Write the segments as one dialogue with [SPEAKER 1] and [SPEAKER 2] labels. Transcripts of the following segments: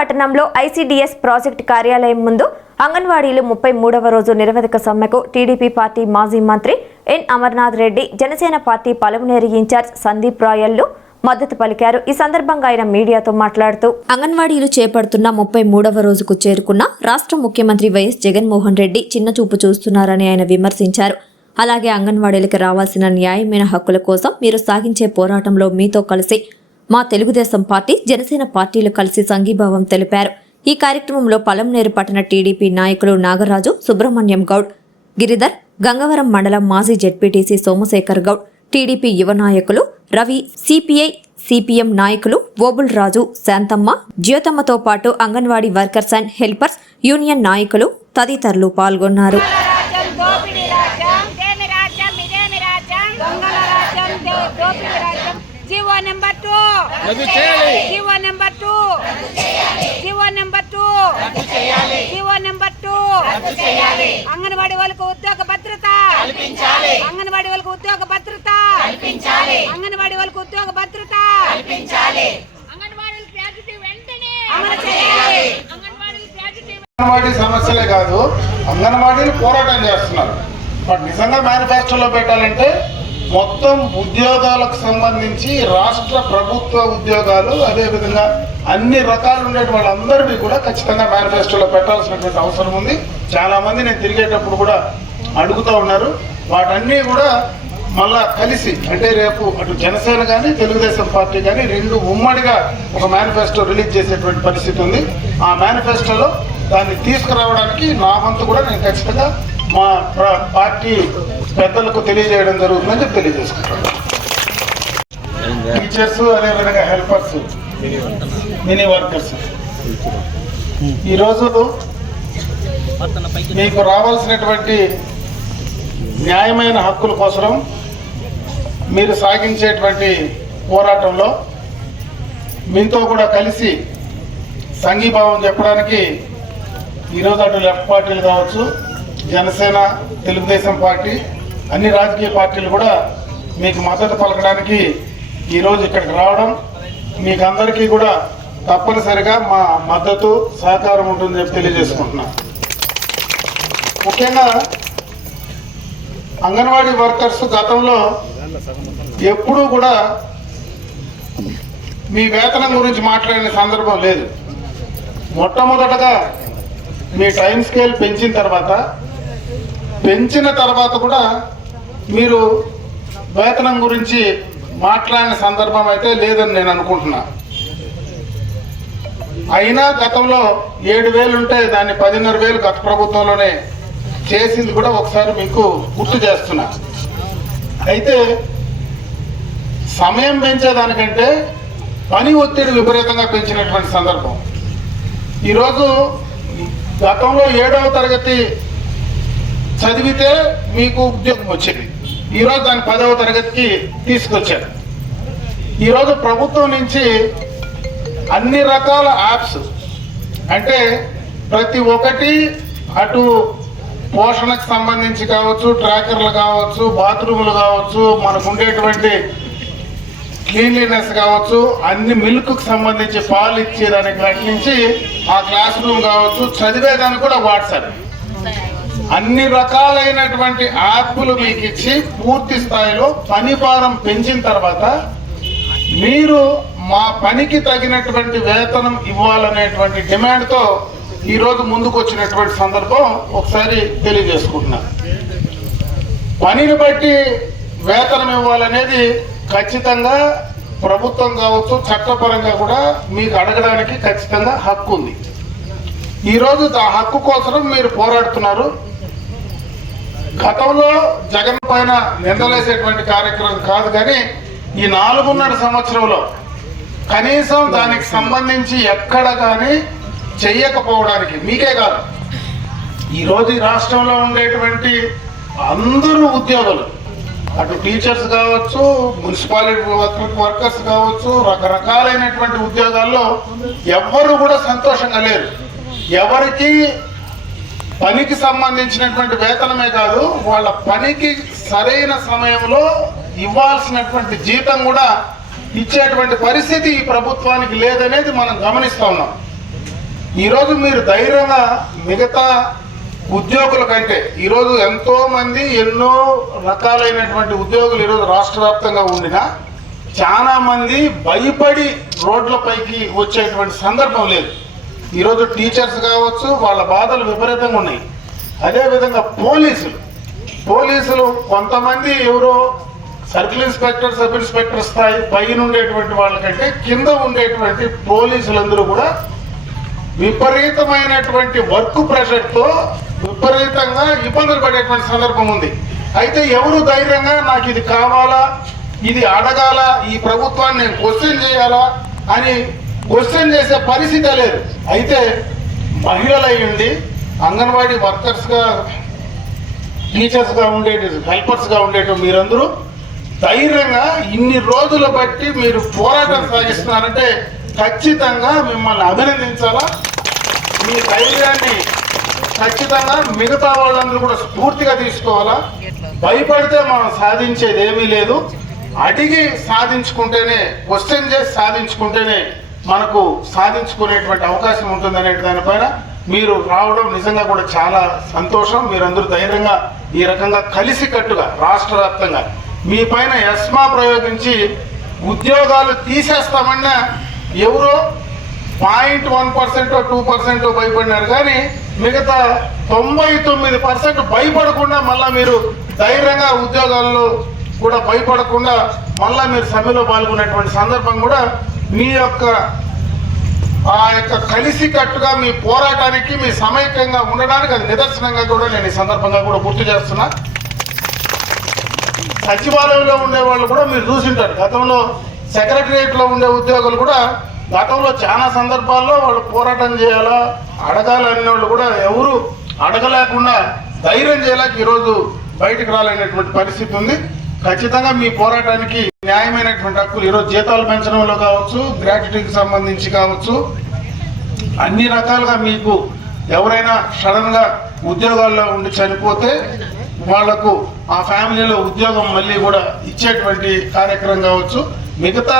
[SPEAKER 1] పట్టణంలో ICDS project కార్యాలయం ముందు అంగన్వాడీలు ముప్పై మూడవ రోజు నిరవధిక సమ్మెకు టీడీపీ పార్టీ మాజీ మంత్రి N Amarnath Reddy Janasena party Paluvuneri in-charge Sandeep రాయల్లు మద్దతు పలికారు. ఈ సందర్భంగా ఆయన మీడియాతో మాట్లాడుతూ అంగన్వాడీలు చేపడుతున్న ముప్పై మూడవ రోజుకు చేరుకున్న రాష్ట్ర ముఖ్యమంత్రి వైఎస్ జగన్మోహన్ రెడ్డి చిన్నచూపు చూస్తున్నారని ఆయన విమర్శించారు. అలాగే అంగన్వాడీలకు రావాల్సిన న్యాయమైన హక్కుల కోసం మీరు సాగించే పోరాటంలో మీతో కలిసి మా తెలుగుదేశం పార్టీ జనసేన పార్టీలు కలిసి సంఘీభావం తెలిపారు. ఈ కార్యక్రమంలో పలంనేరు పట్టణ టీడీపీ నాయకులు నాగరాజు సుబ్రహ్మణ్యం గౌడ్ గిరిధర్ గంగవరం మండలం మాజీ జెడ్పీటీసీ సోమశేఖర్ గౌడ్ టీడీపీ యువ నాయకులు రవి సిపిఐ సిపిఎం నాయకులు ఓబుల్ రాజు శాంతమ్మ జ్యోతమ్మతో పాటు anganwadi workers and helpers union నాయకులు తదితరులు పాల్గొన్నారు.
[SPEAKER 2] GO number two. GO number two. GO number two. Anganwadi వాళ్ళకు ఉద్యోగ భద్రత. అంగన్వాడీ వాళ్ళకు ఉద్యోగ భద్రత. అంగన్వాడీ వాళ్ళకు ఉద్యోగ భద్రత. అంగన్వాడీ గ్రాడ్యుటీ వెంటనే. అమలు చేయాలి. అంగన్వాడీ గ్రాడ్యుటీ
[SPEAKER 3] అంగన్వాడీ సమస్యలే కాదు అంగన్వాడీలు పోరాటం చేస్తున్నారు. బట్ నిజంగా మేనిఫెస్టోలో పెట్టాలంటే మొత్తం ఉద్యోగాలకు సంబంధించి రాష్ట్ర ప్రభుత్వ ఉద్యోగాలు అదేవిధంగా అన్ని రకాలు ఉండే వాళ్ళందరినీ కూడా ఖచ్చితంగా మేనిఫెస్టోలో పెట్టాల్సినటువంటి అవసరం ఉంది. చాలామంది నేను తిరిగేటప్పుడు కూడా అడుగుతూ ఉన్నారు. వాటన్నీ కూడా మళ్ళా కలిసి అంటే రేపు అటు జనసేన కానీ తెలుగుదేశం పార్టీ కానీ రెండు ఉమ్మడిగా ఒక మేనిఫెస్టో రిలీజ్ చేసేటువంటి పరిస్థితి ఉంది. ఆ మేనిఫెస్టోలో దాన్ని తీసుకురావడానికి నా వంతు కూడా నేను ఖచ్చితంగా మా పార్టీ పెద్దలకు తెలియజేయడం జరుగుతుందని చెప్పి తెలియజేసుకుంటాను టీచర్స్ అదేవిధంగా హెల్పర్స్ మినీ వర్కర్స్ ఈరోజు మీకు రావాల్సినటువంటి న్యాయమైన హక్కుల కోసం మీరు సాగించేటువంటి పోరాటంలో మీతో కూడా కలిసి సంఘీభావం చెప్పడానికి ఈరోజు అటు లెఫ్ట్ పార్టీలు కావచ్చు జనసేన తెలుగుదేశం పార్టీ అన్ని రాజకీయ పార్టీలు కూడా మీకు మద్దతు పలకడానికి ఈరోజు ఇక్కడికి రావడం మీకు అందరికీ కూడా తప్పనిసరిగా మా మద్దతు సహకారం ఉంటుందని చెప్పి తెలియజేసుకుంటున్నాను ముఖ్యంగా అంగన్వాడీ వర్కర్స్ గతంలో ఎప్పుడూ కూడా మీ వేతనం గురించి మాట్లాడిన సందర్భం లేదు. మొట్టమొదటగా మీ టైం స్కేల్ పెంచిన తర్వాత పెంచిన తర్వాత కూడా మీరు వేతనం గురించి మాట్లాడిన సందర్భం అయితే లేదని నేను అనుకుంటున్నా. అయినా గతంలో ఏడు వేలు ఉంటే దాన్ని పదిన్నర వేలు గత ప్రభుత్వంలోనే చేసింది కూడా ఒకసారి మీకు గుర్తు చేస్తున్నా. అయితే సమయం పెంచేదానికంటే పని ఒత్తిడి విపరీతంగా పెంచినటువంటి సందర్భం. ఈరోజు గతంలో ఏడవ తరగతి చదివితే మీకు ఉద్యోగం వచ్చేది. ఈరోజు దాన్ని పదవ తరగతికి తీసుకొచ్చారు. ఈరోజు ప్రభుత్వం నుంచి అన్ని రకాల యాప్స్ అంటే ప్రతి ఒక్కటి అటు పోషణకు సంబంధించి కావచ్చు ట్రాకర్లు కావచ్చు బాత్రూములు కావచ్చు మనకు ఉండేటువంటి క్లీన్లీనెస్ కావచ్చు అన్ని మిల్క్కి సంబంధించి పాలు ఇచ్చేదానికి వాటి నుంచి ఆ క్లాస్ రూమ్ కావచ్చు చదివేదానికి కూడా వాట్సాప్ అన్ని రకాలైనటువంటి యాప్లు మీకు ఇచ్చి పూర్తి స్థాయిలో పని భారం పెంచిన తర్వాత మీరు మా పనికి తగినటువంటి వేతనం ఇవ్వాలనేటువంటి డిమాండ్తో ఈరోజు ముందుకు వచ్చినటువంటి సందర్భం ఒకసారి తెలియజేసుకుంటున్నా. పనిని బట్టి వేతనం ఇవ్వాలనేది ఖచ్చితంగా ప్రభుత్వం కావచ్చు చట్టపరంగా కూడా మీకు అడగడానికి ఖచ్చితంగా హక్కు ఉంది. ఈరోజు ఆ హక్కు కోసం మీరు పోరాడుతున్నారు. గతంలో జగన్ పైన నిందలేసేటువంటి కార్యక్రమం కాదు కానీ ఈ నాలుగున్నర సంవత్సరంలో కనీసం దానికి సంబంధించి ఎక్కడ కానీ చెయ్యకపోవడానికి మీకే కాదు. ఈరోజు ఈ రాష్ట్రంలో ఉండేటువంటి అందరూ ఉద్యోగులు అటు టీచర్స్ కావచ్చు మున్సిపాలిటీ వర్కర్స్ కావచ్చు రకరకాలైనటువంటి ఉద్యోగాల్లో ఎవ్వరూ కూడా సంతోషంగా లేరు. ఎవరికి పనికి సంబంధించినటువంటి వేతనమే కాదు వాళ్ళ పనికి సరైన సమయంలో ఇవ్వాల్సినటువంటి జీతం కూడా ఇచ్చేటువంటి పరిస్థితి ఈ ప్రభుత్వానికి లేదనేది మనం గమనిస్తా ఉన్నాం. ఈరోజు మీరు ధైర్యంగా మిగతా ఉద్యోగుల కంటే ఈరోజు ఎంతో మంది ఎన్నో రకాలైనటువంటి ఉద్యోగులు ఈరోజు రాష్ట్ర వ్యాప్తంగా ఉండినా చాలా మంది భయపడి రోడ్లపైకి వచ్చేటువంటి సందర్భం లేదు. ఈరోజు టీచర్స్ కావచ్చు వాళ్ళ బాధలు విపరీతంగా ఉన్నాయి. అదేవిధంగా పోలీసులు. పోలీసులు కొంతమంది ఎవరో సర్కిల్ ఇన్స్పెక్టర్ సబ్ ఇన్స్పెక్టర్ స్థాయి పైన ఉండేటువంటి వాళ్ళకంటే కింద ఉండేటువంటి పోలీసులందరూ కూడా విపరీతమైనటువంటి వర్క్ ప్రెషర్తో విపరీతంగా ఇబ్బందులు పడేటువంటి సందర్భం ఉంది. అయితే ఎవరు ధైర్యంగా నాకు ఇది కావాలా ఇది అడగాల ఈ ప్రభుత్వాన్ని నేను క్వశ్చన్ చేయాలా అని క్వశ్చన్ చేసే పరిస్థితి లేదు. అయితే మహిళలు అయ్యండి అంగన్వాడీ వర్కర్స్గా టీచర్స్గా ఉండేటి హెల్పర్స్గా ఉండేటి మీరందరూ ధైర్యంగా ఇన్ని రోజులు బట్టి మీరు పోరాటం సాగిస్తున్నారంటే ఖచ్చితంగా మిమ్మల్ని అభినందించాలా? మీ ధైర్యాన్ని ఖచ్చితంగా మిగతా వాళ్ళందరూ కూడా స్ఫూర్తిగా తీసుకోవాలా? భయపడితే మనం సాధించేది ఏమీ లేదు. అడిగి సాధించుకుంటేనే క్వశ్చన్ చేసి సాధించుకుంటేనే మనకు సాధించుకునేటువంటి అవకాశం ఉంటుందనే దానిపైన మీరు రావడం నిజంగా కూడా చాలా సంతోషం. మీరందరూ ధైర్యంగా ఈ రకంగా కలిసికట్టుగా రాష్ట్ర వ్యాప్తంగా మీ పైన ఎస్మా ప్రయోగించి ఉద్యోగాలు తీసేస్తామన్నా ఎవరో point one percent two percent భయపడినారు. కానీ మిగతా తొంభై తొమ్మిది పర్సెంట్ భయపడకుండా మళ్ళీ మీరు ధైర్యంగా ఉద్యోగాల్లో కూడా భయపడకుండా మళ్ళీ మీరు సమ్మెలో పాల్గొనేటువంటి సందర్భం కూడా మీ యొక్క ఆ యొక్క కలిసి కట్టుగా మీ పోరాటానికి మీ సమైక్యంగా ఉండడానికి అది నిదర్శనంగా కూడా నేను ఈ సందర్భంగా కూడా గుర్తు చేస్తున్నా. సచివాలయంలో ఉండే వాళ్ళు కూడా మీరు చూసింటారు. గతంలో సెక్రటరియట్లో ఉండే ఉద్యోగులు కూడా గతంలో చాలా సందర్భాల్లో వాళ్ళు పోరాటం చేయాలా అడగాలనే వాళ్ళు కూడా ఎవరు అడగలేకుండా ధైర్యం చేయలేక ఈరోజు బయటకు రాలేనటువంటి పరిస్థితి ఉంది. ఖచ్చితంగా మీ పోరాటానికి న్యాయమైనటువంటి హక్కులు ఈరోజు జీతాలు పెంచడంలో కావచ్చు గ్రాట్యుటీకి సంబంధించి కావచ్చు అన్ని రకాలుగా మీకు ఎవరైనా సడన్గా ఉద్యోగాల్లో ఉండి చనిపోతే వాళ్ళకు ఆ ఫ్యామిలీలో ఉద్యోగం మళ్ళీ కూడా ఇచ్చేటువంటి కార్యక్రమం కావచ్చు. మిగతా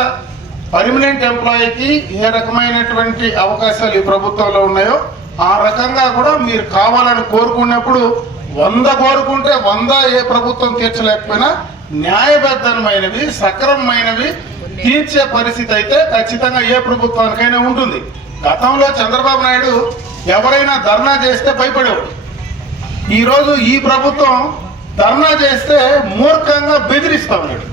[SPEAKER 3] పర్మనెంట్ ఎంప్లాయీకి ఏ రకమైనటువంటి అవకాశాలు ఈ ప్రభుత్వంలో ఉన్నాయో ఆ రకంగా కూడా మీరు కావాలని కోరుకున్నప్పుడు వంద కోరుకుంటే వంద ఏ ప్రభుత్వం తీర్చలేకపోయినా న్యాయబద్ధమైనవి సక్రమమైనవి తీర్చే పరిస్థితి అయితే ఖచ్చితంగా ఏ ప్రభుత్వానికైనా ఉంటుంది. గతంలో చంద్రబాబు నాయుడు ఎవరైనా ధర్నా చేస్తే భయపడేవాడు. ఈరోజు ఈ ప్రభుత్వం ధర్నా చేస్తే మూర్ఖంగా బెదిరిస్తా ఉన్నాడు.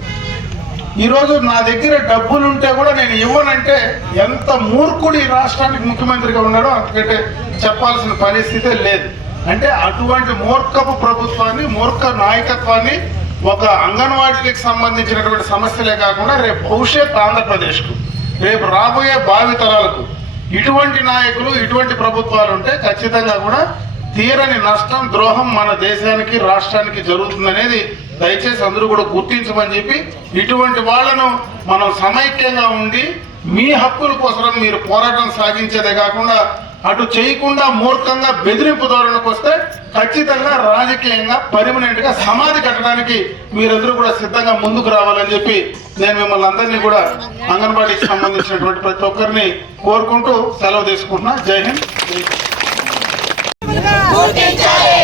[SPEAKER 3] ఈరోజు నా దగ్గర డబ్బులుంటే కూడా నేను ఇవ్వనంటే ఎంత మూర్ఖుడు ఈ రాష్ట్రానికి ముఖ్యమంత్రిగా ఉన్నాడో అందుకంటే చెప్పాల్సిన పరిస్థితే లేదు. అంటే అటువంటి మూర్ఖపు ప్రభుత్వాన్ని మూర్ఖ నాయకత్వాన్ని ఒక అంగన్వాడీలకు సంబంధించినటువంటి సమస్యలే కాకుండా రేపు భవిష్యత్ ఆంధ్రప్రదేశ్కు రేపు రాబోయే భావితరాలకు ఇటువంటి నాయకులు ఇటువంటి ప్రభుత్వాలు ఉంటే ఖచ్చితంగా కూడా తీరని నష్టం ద్రోహం మన దేశానికి రాష్ట్రానికి జరుగుతుందనేది దయచేసి అందరూ కూడా గుర్తించమని చెప్పి ఇటువంటి వాళ్ళను మనం సమైక్యంగా ఉండి మీ హక్కుల కోసం మీరు పోరాటం సాగించేదే కాకుండా అటు చేయకుండా మూర్ఖంగా బెదిరింపు ధోరణికి వస్తే ఖచ్చితంగా రాజకీయంగా పర్మనెంట్గా సమాధి కట్టడానికి మీరందరూ కూడా సిద్ధంగా ముందుకు రావాలని చెప్పి నేను మిమ్మల్ని అందరినీ కూడా అంగన్వాడీకి సంబంధించినటువంటి ప్రతి ఒక్కరిని కోరుకుంటూ సెలవు తీసుకుంటున్నా. జై హింద్. జై హింద్.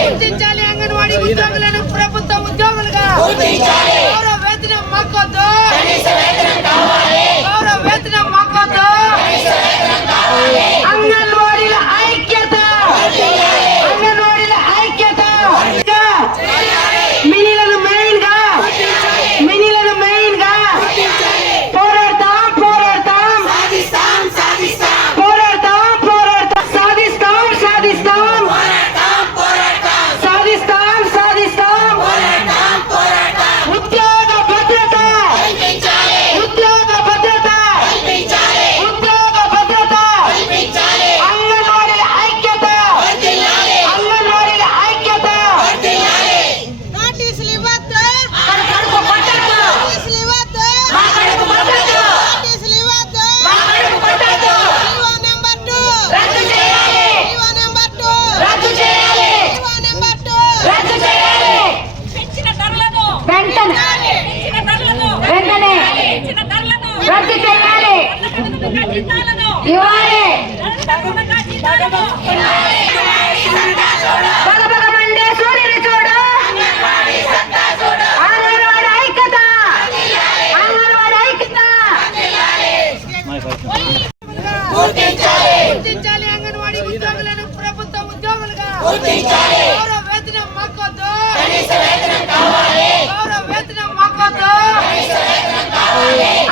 [SPEAKER 2] గుర్తించాలి అంగన్వాడీ ఉద్యోగులను ప్రభుత్వ ఉద్యోగులుగా. గౌరవ వేతనం మాకొద్దు గౌరవ వేతనం మాకొద్దు అంగన్వాడీల ఇవ్వాలి బగబగమండే సూర్యుని చూడు. అంగన్వాడి ఐక్యత. అంగన్వాడి ఐక్యత.
[SPEAKER 4] గుర్తించాలి. అంగన్వాడీ ఉద్యోగులను ప్రభుత్వ ఉద్యోగులుగా. గౌరవ వేతనం మాకొద్దు. గౌరవ వేతనం మాకొద్దు.
[SPEAKER 2] అంగన్వాడీల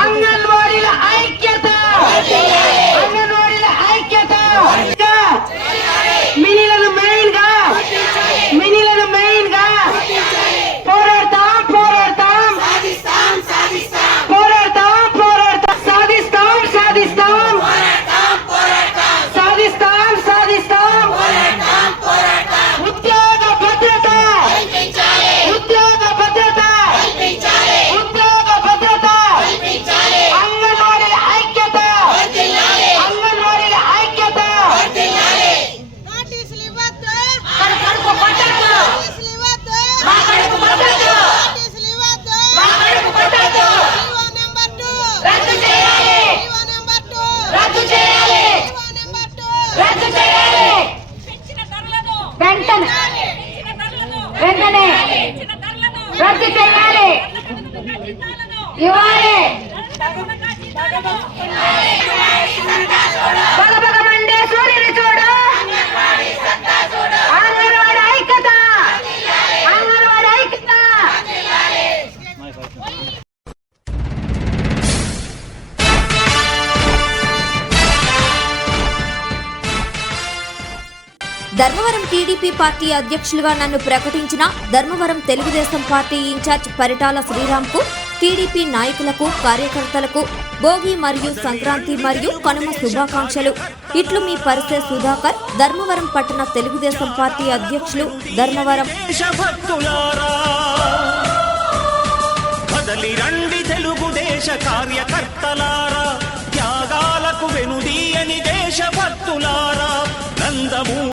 [SPEAKER 1] టీడీపీ పార్టీ అధ్యక్షులుగా నన్ను ప్రకటించిన ధర్మవరం తెలుగుదేశం పార్టీ ఇన్ఛార్జ్ పరిటాల శ్రీరామ్కు టీడీపీ నాయకులకు కార్యకర్తలకు భోగి మరియు సంక్రాంతి మరియు కనుమ శుభాకాంక్షలు. ఇట్లు మీ పరిసే సుధాకర్ ధర్మవరం పట్టణ తెలుగుదేశం పార్టీ అధ్యక్షులు ధర్మవరం.
[SPEAKER 5] తెలుగుదేశ కార్యకర్తలారా త్యాగాలకు వెనుదీయని దేశభక్తులారా నందము